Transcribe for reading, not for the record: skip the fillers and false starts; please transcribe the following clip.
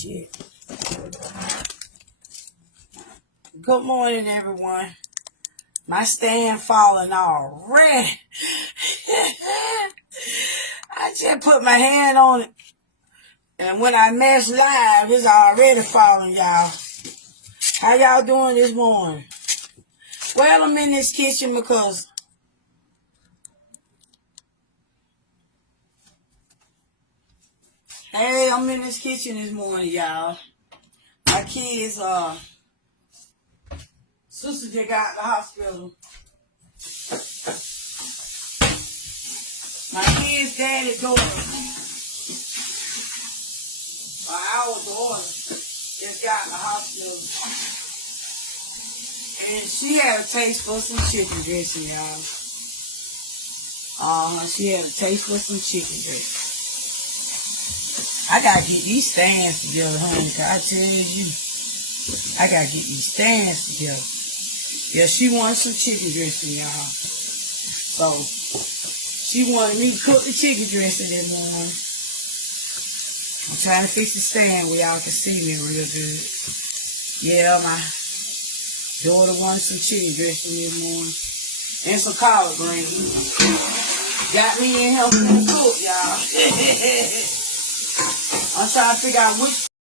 shit. Good morning, everyone. My stand falling already. I just put my hand on it. And when I mess live, it's already falling, y'all. How y'all doing this morning? Well, I'm in this kitchen because I'm in this kitchen this morning, y'all. My kids, sister just got out the hospital. My kids' daddy daughter, our daughter, just got out the hospital. And she had a taste for some chicken dressing, y'all. She had a taste for some chicken dressing. I gotta get these stands together, honey. Cause I tell you, I gotta get these stands together. Yeah, she wanted some chicken dressing, y'all. So, she wanted me to cook the chicken dressing this morning. I'm trying to fix the stand where y'all can see me real good. Yeah, my daughter wanted some chicken dressing this morning. And some collard greens. Got me in helping to cook, y'all. I'm trying to figure out which